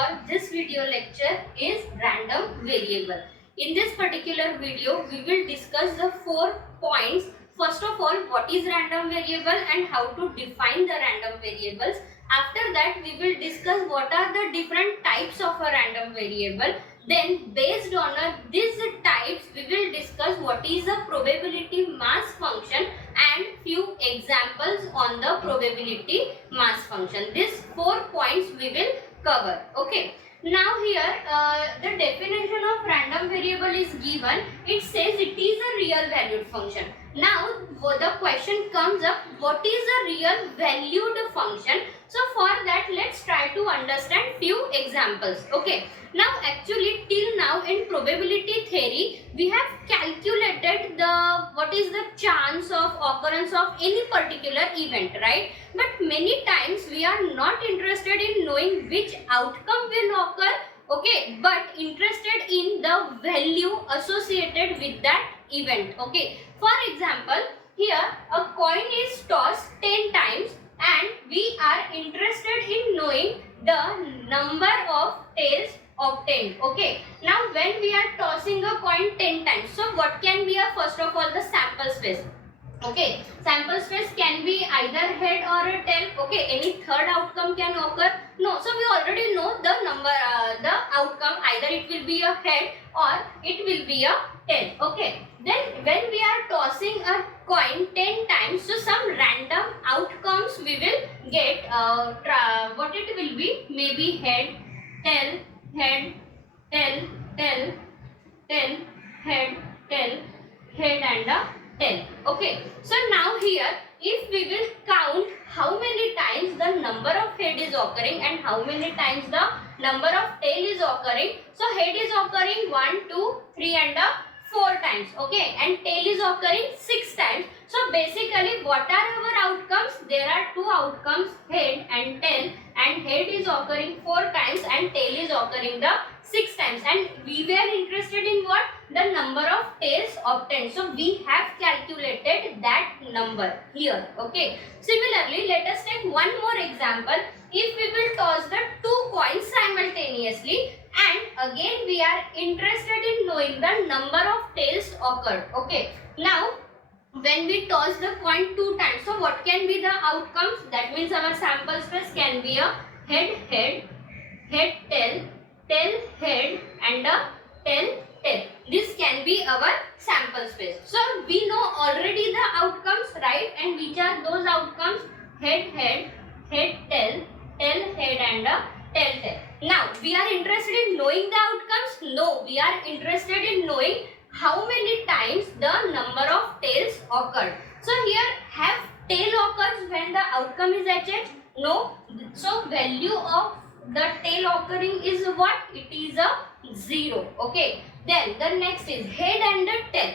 for this video lecture is random variable. In this particular video, we will discuss the 4 points. First of all, what is random variable and how to define the random variables. After that, we will discuss what are the different types of a random variable. Then, based on these types, we will discuss what is a probability mass function and few examples on the probability mass function. These 4 points we will cover. Okay. Now here the definition of random variable is given. It says it is a real valued function. Now the question comes up, what is a real valued function? So for that, let's try to understand few examples. Okay. Now actually till now in probability theory we have calculated what is the chance of occurrence of any particular event, right? But many times we are not interested in knowing which outcome will occur, okay, but interested in the value associated with that event. Okay, for example, here a coin is tossed 10 times and we are interested in knowing the number of tails obtained. Okay, now when we are tossing a coin 10 times, so what can be first of all the sample space? Okay, sample space can be either head or a tail. Okay, any third outcome can occur? No, so we already know the number, the outcome, either it will be a head or it will be a tail. Okay, then when we are tossing a coin 10 times, so some random outcomes we will get. What it will be? Maybe head, tail, head, tail, tail, tail, head, tail, head and a tail. Okay, so now here if we will count how many times the number of head is occurring and how many times the number of tail is occurring. So head is occurring 1, 2, 3 and 4 times. Okay, and tail is occurring 6 times. So basically what are our outcomes? There are 2 outcomes, head and tail, and head is occurring 4 times and tail is occurring the 6 times, and we were interested in what? The number of tails obtained. So we have calculated that number here. Okay. Similarly, let us take one more example. If we will toss the 2 coins simultaneously and again we are interested in knowing the number of tails occurred. Okay. Now when we toss the coin 2 times, so what can be the outcomes? That means our sample space can be a head, head, head, tail, tail, head and a tail, tail. This can be our sample space. So we know already the outcomes, right? And which are those outcomes? Head, head, head, tail, tail, head and a tail, tail. Now we are interested in knowing the outcomes? No, we are interested in knowing how many times the number of tails occurred. So here have tail occurs when the outcome is HH? No. So value of the tail occurring is what? It is a 0. Okay. Then the next is head and the tail.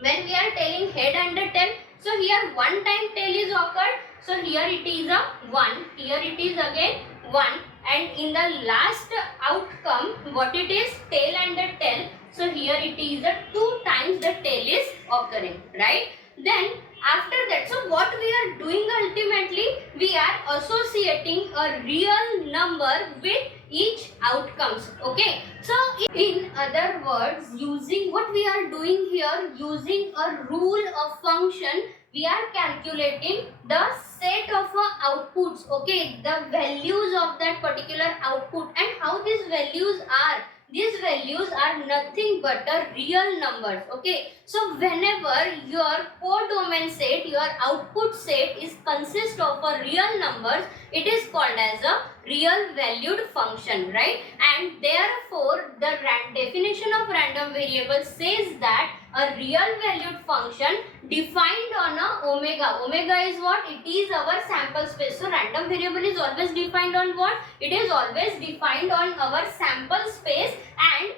When we are telling head and the tail, so here one time tail is occurred. So here it is a 1. Here it is again 1. And in the last outcome, what it is? Tail and the tail. So here it is a 2 times the tail is occurring, right? Then after that, so what we are doing ultimately, we are associating a real number with each outcomes. Okay, so in other words, using what we are doing here, using a rule of function, we are calculating the set of outputs, okay, the values of that particular output, and how these values are. These values are nothing but real numbers. Okay, so whenever your codomain set, your output set is consist of a real numbers, it is called as a real valued function, right? And therefore the definition of random variable says that a real valued function defined on a omega. Omega is what? It is our sample space. So random variable is always defined on what? It is always defined on our sample space, and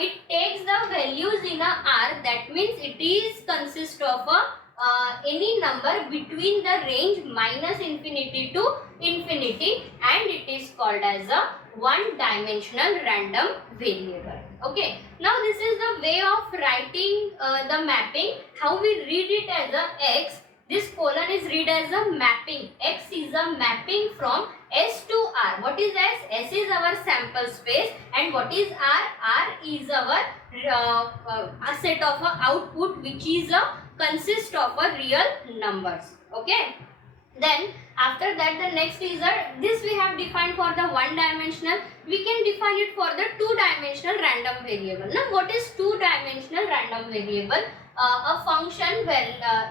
it takes the values in a R. That means it is consist of any number between the range minus infinity to infinity, and it is called as a one-dimensional random variable. Okay, now this is the way of writing the mapping. How we read it as a x. This colon is read as a mapping. X is a mapping from S to R. What is S? S is our sample space, and what is R? R is our set of a output which is consist of a real numbers. Okay. Then after that the next is this we have defined for the one dimensional. We can define it for the two dimensional random variable. Now what is two dimensional random variable? A function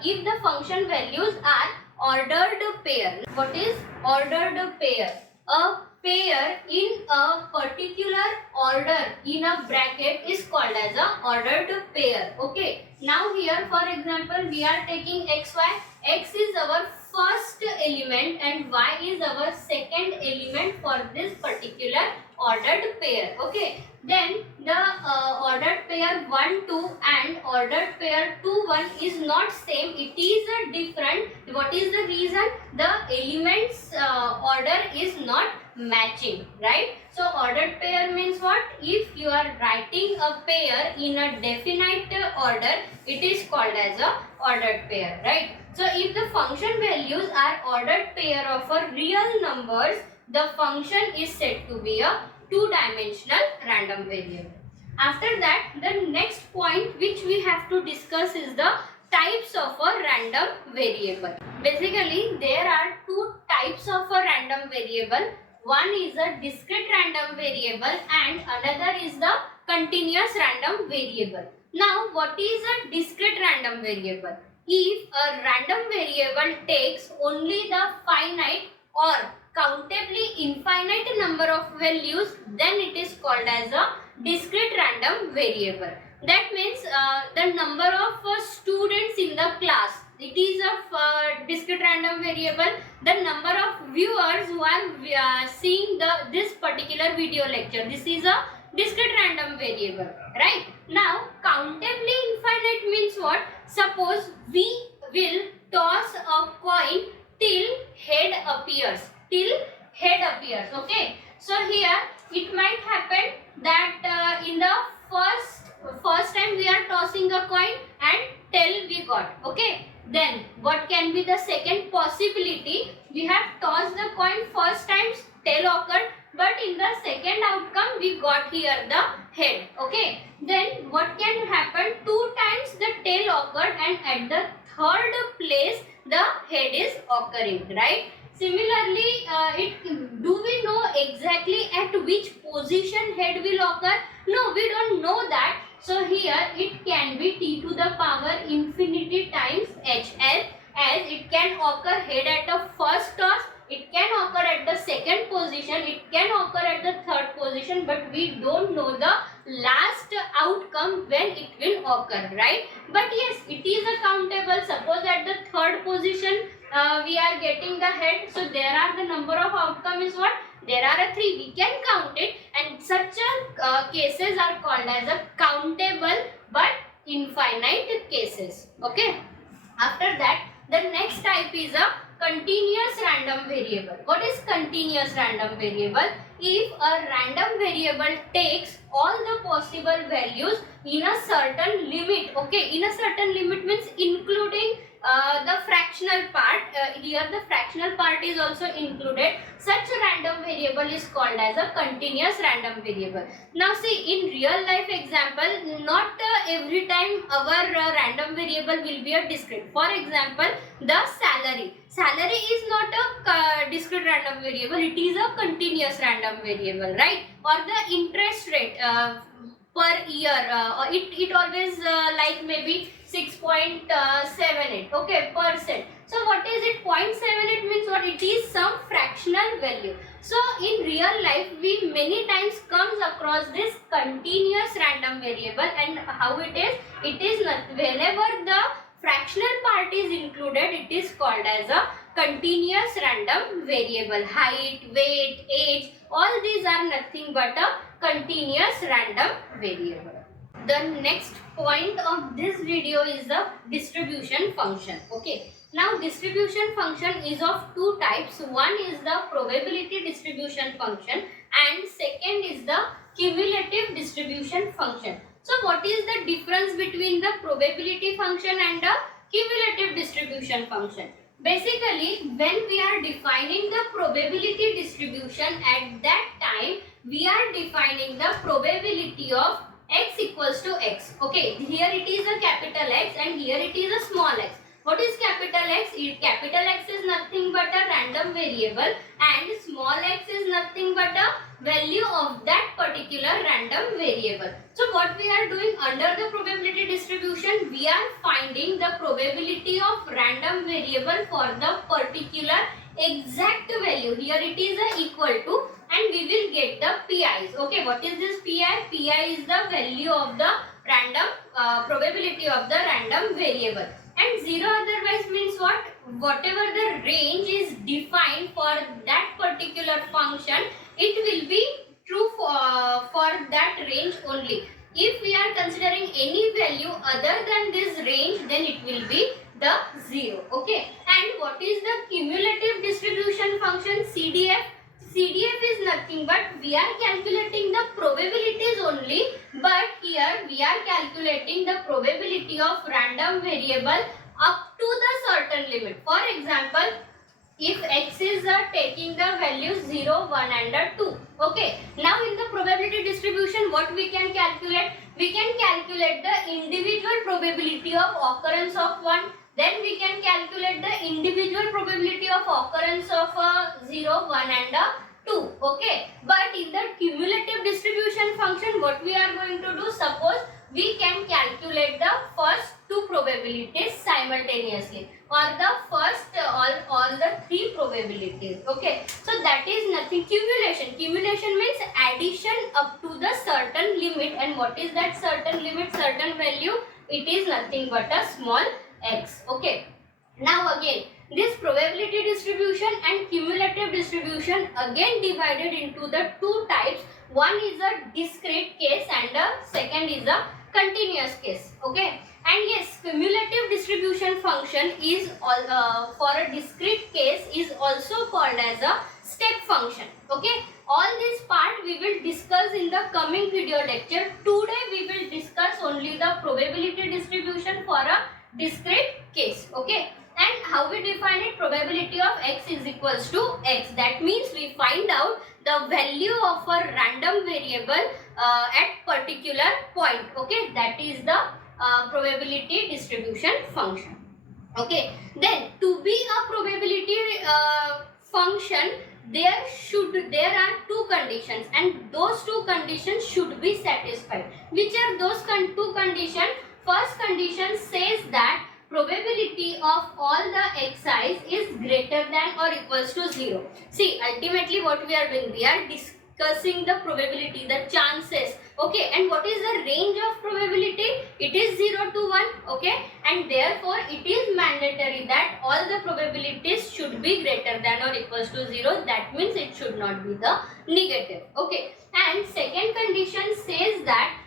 if the function values are ordered pair. What is ordered pair? A pair in a particular order in a bracket is called as a ordered pair. Okay. Now here for example we are taking xy. X is our first element and y is our second element for this particular ordered pair. Okay. Then the ordered pair 1 2 and ordered pair 2 1 is not same. It is a different. What is the reason? The elements order is not matching, right? So ordered pair means what? If you are writing a pair in a definite order, it is called as a ordered pair, right? So if the function values are ordered pair of a real numbers, the function is said to be a two-dimensional random variable. After that, the next point which we have to discuss is the types of a random variable. Basically, there are two types of a random variable. One is a discrete random variable and another is the continuous random variable. Now, what is a discrete random variable? If a random variable takes only the finite or countably infinite number of values, then it is called as a discrete random variable. That means the number of students in the class, it is a discrete random variable. The number of viewers who are seeing this particular video lecture, this is a discrete random variable, right? Now, countably infinite means what? Suppose we will toss a coin till head appears. Okay. So here it might happen that in the first time we are tossing a coin and tail we got. Okay. Then what can be the second possibility? We have tossed the coin first time, tail occurred, but in the second outcome we got here the head. Okay. Then what can happen? Two times the tail occurred and at the third place the head is occurring, right? Similarly, do we know exactly at which position head will occur? No, we don't know that. So here it can be t to the power infinity times hl, as it can occur head at the first toss, it can occur at the second position, it can occur at the third position, but we don't know the last outcome when it will occur, right? But yes, it is a countable. Suppose at the third position we are getting the head, so there are the number of outcome is what? There are 3. We can count it, and such cases are called as a countable but infinite cases. Okay. After that, the next type is a continuous random variable. What is continuous random variable? If a random variable takes all the possible values in a certain limit. Okay, in a certain limit means including the fractional part. Here the fractional part is also included. Such a random variable is called as a continuous random variable. Now see, in real life example, not every time our random variable will be a discrete. For example, the salary. Salary is not a discrete random variable, it is a continuous random variable, right? Or the interest rate per year, it always like maybe 6.78, okay, percent. So what is it? 0.78 means what? It is some fractional value. So in real life we many times comes across this continuous random variable, and how it is? It is not, whenever the fractional part is included, it is called as a continuous random variable. Height, weight, age, all these are nothing but a continuous random variable. The next point of this video is the distribution function. Okay. Now distribution function is of two types. One is the probability distribution function and second is the cumulative distribution function. So what is the difference between the probability function and the cumulative distribution function? Basically, when we are defining the probability distribution, at that time we are defining the probability of x equals to x. Okay, here it is a capital X and here it is a small x. What is capital X? Capital X is nothing but a random variable and small x is nothing but a value of that particular random variable. So what we are doing under the probability distribution, we are finding the probability of random variable for the particular exact value. Here it is a equal to and we will get the PIs. Okay, what is this PI? PI is the value of the random probability of the random variable. And 0 otherwise means what? Whatever the range is defined for that particular function, it will be true for that range only. If we are considering any value other than this range, then it will be the 0. Okay. And what is the cumulative distribution function, CDF? CDF is nothing but we are calculating the probabilities only, but here we are calculating the probability of random variable up to the certain limit. For example, if x is taking the value 0, 1 and 2. Okay. Now in the probability distribution, what we can calculate? We can calculate the individual probability of occurrence of 1. Then we can calculate the individual probability of occurrence of 0, 1 and 2. Okay. But in the cumulative distribution function, what we are going to do? Suppose we can calculate the first two probabilities simultaneously, or the first all the three probabilities. Okay. So that is nothing. Cumulation means addition up to the certain limit. And what is that certain limit, certain value? It is nothing but a small x. Okay. Now again, this probability distribution and cumulative distribution again divided into the two types. One is a discrete case and the second is a continuous case. Okay. And yes, cumulative distribution function is for a discrete case is also called as a step function. Okay. All this part we will discuss in the coming video lecture. Today we will discuss only the probability distribution for a discrete case. Okay. And how we define it? Probability of x is equals to x. That means we find out the value of a random variable at particular point. Okay. That is the probability distribution function. Okay. Then to be a probability function, there are two conditions and those two conditions should be satisfied. Which are those two conditions? First condition says that probability of all the xi's is greater than or equals to 0. See, ultimately what we are doing? We are discussing the probability, the chances. Okay, and what is the range of probability? It is 0 to 1. Okay, and therefore it is mandatory that all the probabilities should be greater than or equals to 0. That means it should not be the negative. Okay, and second condition says that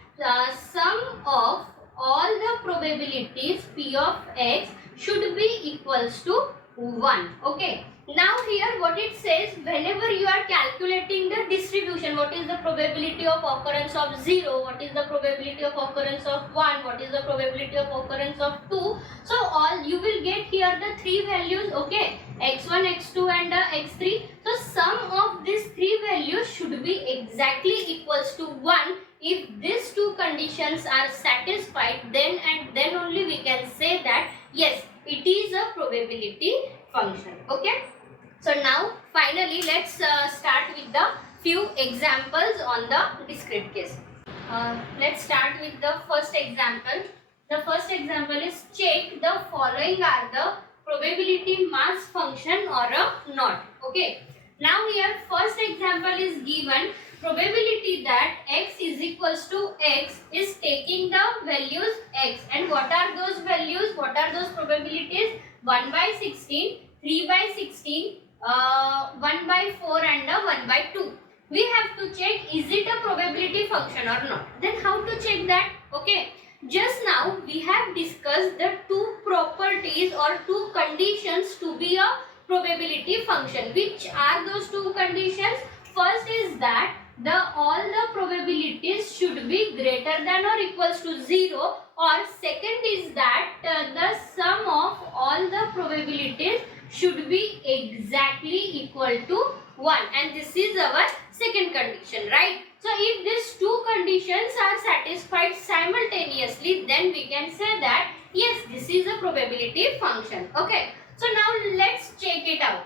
sum of all the probabilities p of x should be equals to 1. Okay. Now here what it says, whenever you are calculating the distribution, what is the probability of occurrence of 0, what is the probability of occurrence of 1, what is the probability of occurrence of 2. So all you will get here the three values. Okay, x1, x2 and x3. So sum of these three values should be exactly equals to 1. If these two conditions are satisfied, then and then only we can say that yes, it is a probability function. Okay. So now finally let's start with the few examples on the discrete case. Let's start with the first example. The first example is check the following are the probability mass function or a not. Okay. Now here first example is given probability that x is equals to x is taking the values x. And what are those values? What are those probabilities? 1 by 16, 3 by 16, 1 by 4 and 1 by 2. We have to check is it a probability function or not. Then how to check that? Okay. Just now we have discussed the two properties or two conditions to be a probability function. Which are those two conditions? First is that all the probabilities should be greater than or equals to 0, or second is that the sum of all the probabilities should be exactly equal to 1, and this is our second condition, right? So if these two conditions are satisfied simultaneously, then we can say that yes, this is a probability function. Okay, so now let's check it out.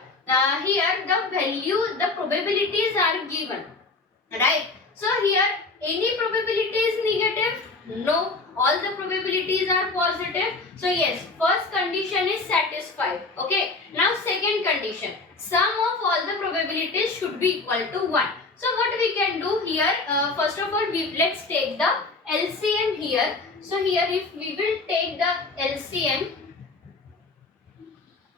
Here the probabilities are given, right? So here any probability is negative? No, all the probabilities are positive. So yes, first condition is satisfied. Okay, now second condition, sum of all the probabilities should be equal to 1. So what we can do here, first of all, let's take the LCM here. So here if we will take the LCM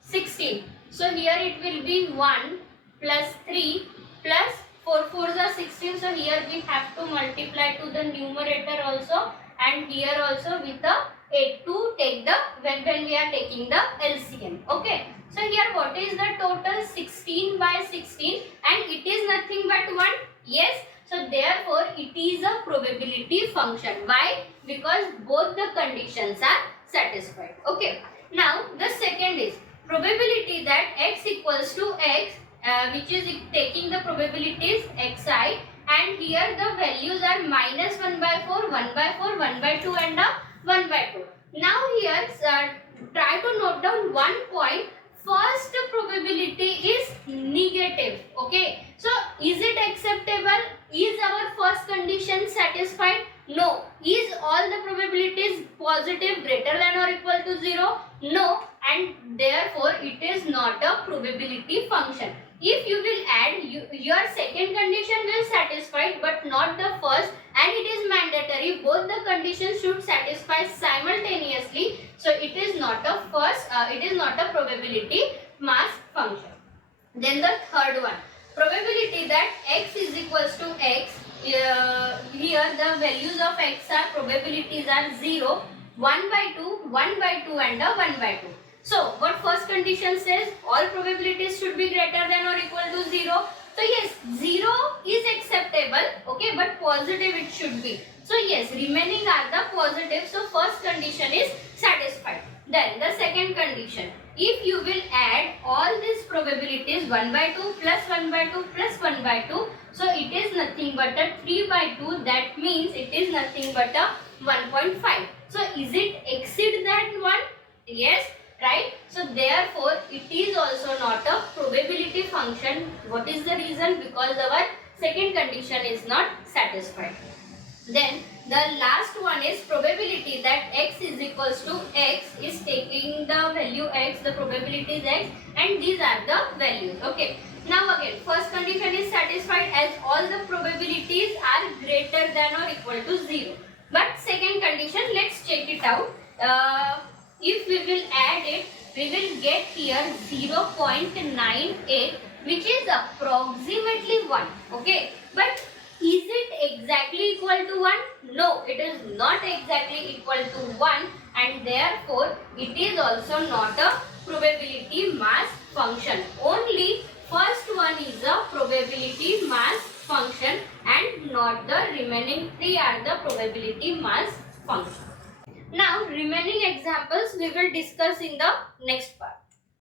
16. So here it will be 1 plus 3 plus 4 4s are 16. So here we have to multiply to the numerator also, and here also with the 8 to take the when we are taking the LCM. Okay. So here what is the total? 16 by 16, and it is nothing but 1. Yes. So therefore it is a probability function. Why? Because both the conditions are satisfied. Okay. Now the second is probability that x equals to x, which is taking the probabilities xi, and here the values are minus 1 by 4, 1 by 4, 1 by 2 and 1 by 2. Now here try to note down one point. First probability is negative. Okay, so is it acceptable? Is our first condition satisfied? No. Is all the probabilities positive, greater than or equal to 0? No, and therefore it is not a probability function. If you will add, your second condition will satisfy but not the first, and it is mandatory both the conditions should satisfy simultaneously. So it is not a probability mass function. Then the third one, probability that x is equals to x. Here the values of x are probabilities are 0, 1 by 2, 1 by 2 and 1 by 2. So what first condition says? All probabilities should be greater than or equal to 0. So yes, 0 is acceptable, okay, but positive it should be. So yes, remaining are the positive. So first condition is satisfied. Then the second condition, if you will add all these probabilities 1 by 2 plus 1 by 2 plus 1 by 2, so it is nothing but a 3 by 2. That means it is nothing but a 1.5. So is it exceed that one? Yes, right? So therefore it is also not a probability function. What is the reason? Because our second condition is not satisfied. Then the last one is probability that x is equals to x, is taking the value x, the probability is x, and these are the values. Okay. Now again, first condition is satisfied as all the probabilities are greater than or equal to 0. But second condition, let's check it out. If we will add it, we will get here 0.98, which is approximately 1. Okay. But is it exactly equal to 1? No, it is not exactly equal to 1, and therefore it is also not a probability mass function. Only first one is a probability mass function, and not the remaining three are the probability mass function. Now remaining examples we will discuss in the next part.